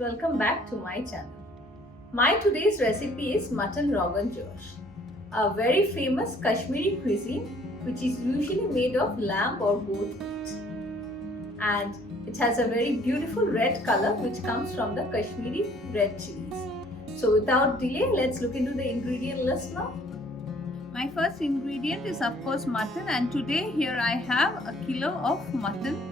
welcome back to my channel. My today's recipe is Mutton Rogan Josh, a very famous Kashmiri cuisine which is usually made of lamb or goat meat. And it has a very beautiful red color which comes from the Kashmiri red chilies. So without delay, let's look into the ingredient list now. My first ingredient is of course mutton, and today here I have a kilo of mutton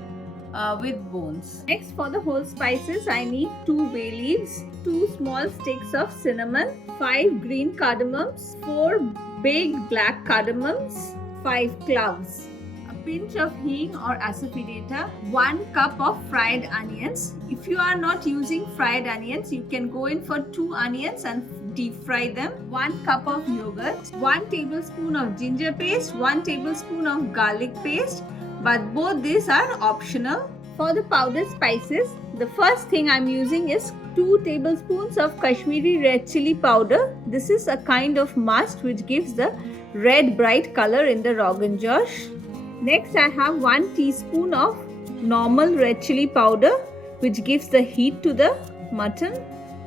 with bones. Next, for the whole spices, I need 2 bay leaves, 2 small sticks of cinnamon, 5 green cardamoms, 4 big black cardamoms, 5 cloves, a pinch of hing or asofetida, 1 cup of fried onions. If you are not using fried onions, you can go in for 2 onions and deep fry them, 1 cup of yogurt, 1 tablespoon of ginger paste, 1 tablespoon of garlic paste, but both these are optional. For the powdered spices, the first thing I'm using is 2 tablespoons of Kashmiri red chilli powder. This is a kind of must which gives the red bright color in the Rogan Josh. Next, I have 1 teaspoon of normal red chilli powder which gives the heat to the mutton,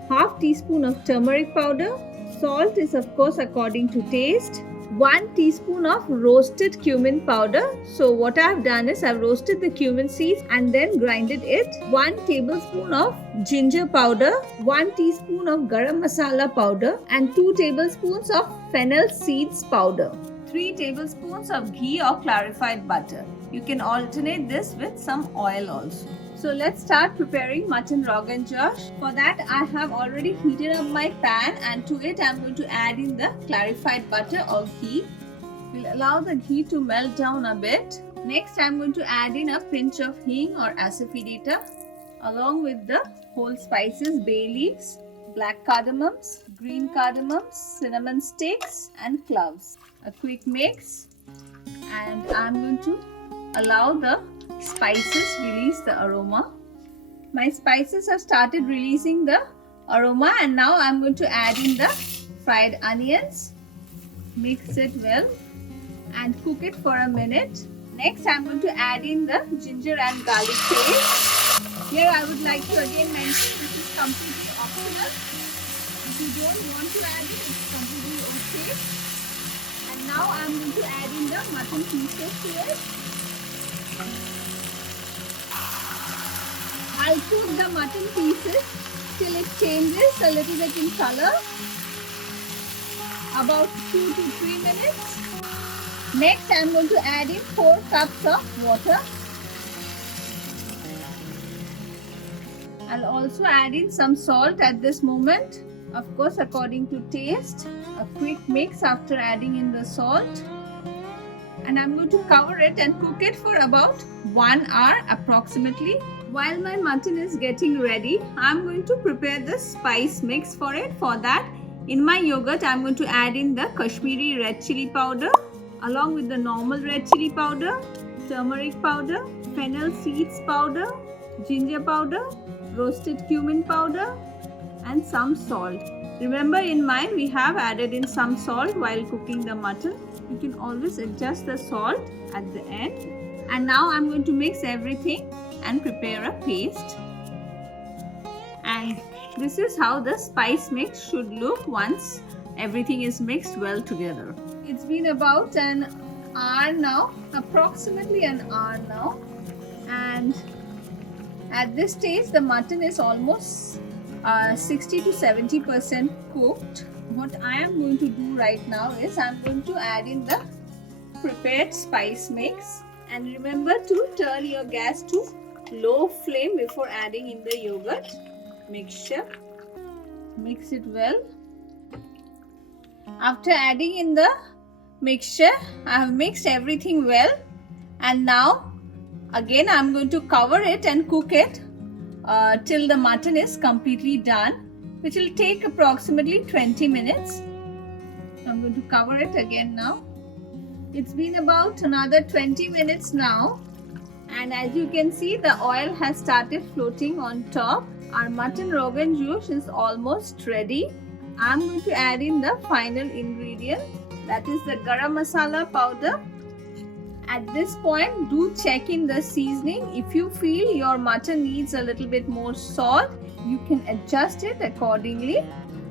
half teaspoon of turmeric powder. Salt is of course according to taste. 1 teaspoon of roasted cumin powder. So what I have done is I've roasted the cumin seeds and then grinded it. 1 tablespoon of ginger powder, 1 teaspoon of Garam Masala powder, and 2 tablespoons of Fennel Seeds Powder. 3 tablespoons of ghee or clarified butter. You can alternate this with some oil also. So let's start preparing mutton Rogan Josh. For that, I have already heated up my pan, and to it I'm going to add in the clarified butter or ghee. We'll allow the ghee to melt down a bit. Next, I'm going to add in a pinch of hing or asofetida along with the whole spices, bay leaves, black cardamoms, green cardamoms, cinnamon sticks and cloves. A quick mix, and I'm going to allow the spices release the aroma. My spices have started releasing the aroma, and now I'm going to add in the fried onions. Mix it well and cook it for a minute. Next, I'm going to add in the ginger and garlic paste. Here I would like to again mention this is completely optional. If you don't want to add it, it's completely okay. And now I'm going to add in the mutton pieces to it. I'll cook the mutton pieces till it changes a little bit in color, about 2 to 3 minutes. Next, I'm going to add in 4 cups of water. I'll also add in some salt at this moment, of course according to taste. A quick mix after adding in the salt. And I'm going to cover it and cook it for about 1 hour approximately. While my mutton is getting ready, I'm going to prepare the spice mix for it. For that, in my yogurt, I'm going to add in the Kashmiri red chilli powder along with the normal red chilli powder, turmeric powder, fennel seeds powder, ginger powder, roasted cumin powder, and some salt. Remember, in mine we have added in some salt while cooking the mutton. You can always adjust the salt at the end. And now I'm going to mix everything and prepare a paste. And this is how the spice mix should look once everything is mixed well together. It's been about an hour now, approximately an hour now, and at this stage the mutton is almost 60 to 70% cooked. What I am going to do right now is I'm going to add in the prepared spice mix, and remember to turn your gas to low flame before adding in the yogurt mixture. Mix it well. After adding in the mixture, I have mixed everything well, and now again I'm going to cover it and cook it till the mutton is completely done, which will take approximately 20 minutes. I'm going to cover it again now. It's been about another 20 minutes now, and as you can see, the oil has started floating on top. Our mutton Rogan Josh is almost ready. I'm going to add in the final ingredient, that is the Garam Masala powder. At this point, do check in the seasoning. If you feel your mutton needs a little bit more salt, You can adjust it accordingly.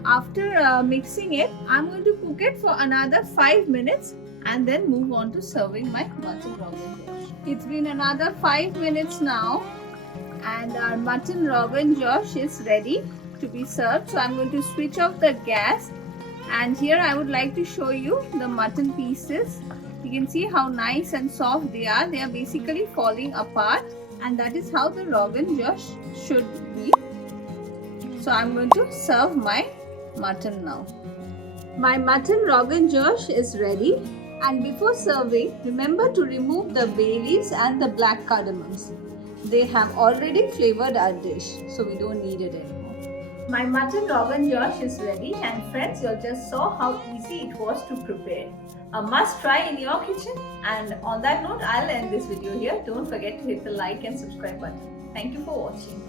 After mixing it, I'm going to cook it for another 5 minutes and then move on to serving my mutton Rogan Josh. It's been another 5 minutes now and our mutton Rogan Josh is ready to be served. So I'm going to switch off the gas, and here I would like to show you the mutton pieces. You can see how nice and soft they are. They are basically falling apart, and that is how the Rogan Josh should be. So I'm going to serve my mutton now. My mutton Rogan Josh is ready, and before serving, remember to remove the bay leaves and the black cardamoms. They have already flavored our dish, so we don't need it anymore. My mutton Rogan Josh is ready, and friends, you just saw how easy it was to prepare. A must try in your kitchen. And on that note, I'll end this video here. Don't forget to hit the like and subscribe button. Thank you for watching.